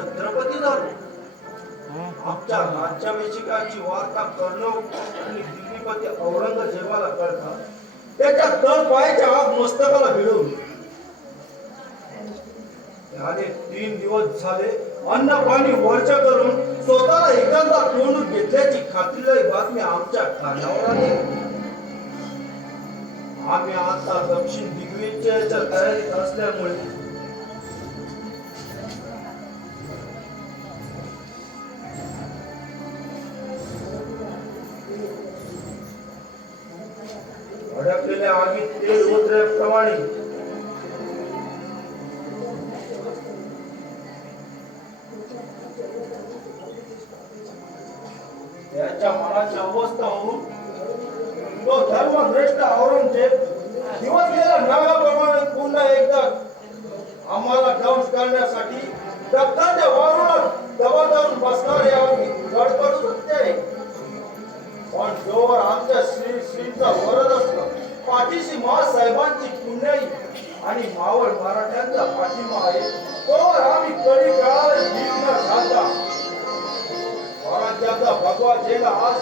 छत्रपती झालो. आमच्या राज्याभिषेकाची वार्ता करणं आणि दिल्लीपती औरंगजेबाला कळता त्याच्या तळ पायाच्या आग मस्तकाला भिडवली. त्याने 3 दिवस झाले अन्न पाणी वर्ज करून स्वतःला एकदा कोंडून घेतल्याची खात्रीलाही बातमी आमच्या कानावर आली. आम्ही आता दक्षिण दिग्विजयाच्या तयारीत असल्यामुळे अडकलेल्या आगीत तेल उतरल्याप्रमाणे त्याच्या मनाची अवस्था होऊन तो धर्मश्रेष्ठ औरंगजेब दिवस गेला नागाप्रमाणे पुन्हा एकदा आम्हाला दंश करण्यासाठी रक्ताच्या वारुळात दबा धरून बसणार यावी गडबड होते. पण जोवर आमच्या श्रीचा वरद असतो पाठीशी साहेबांची पुण्याई आणि मावळ मराठ्यांचा पाठिंबा आहे तोवर आम्ही कधी काळाला भीक न घालता स्वराज्याचा भगवा झेंडा आज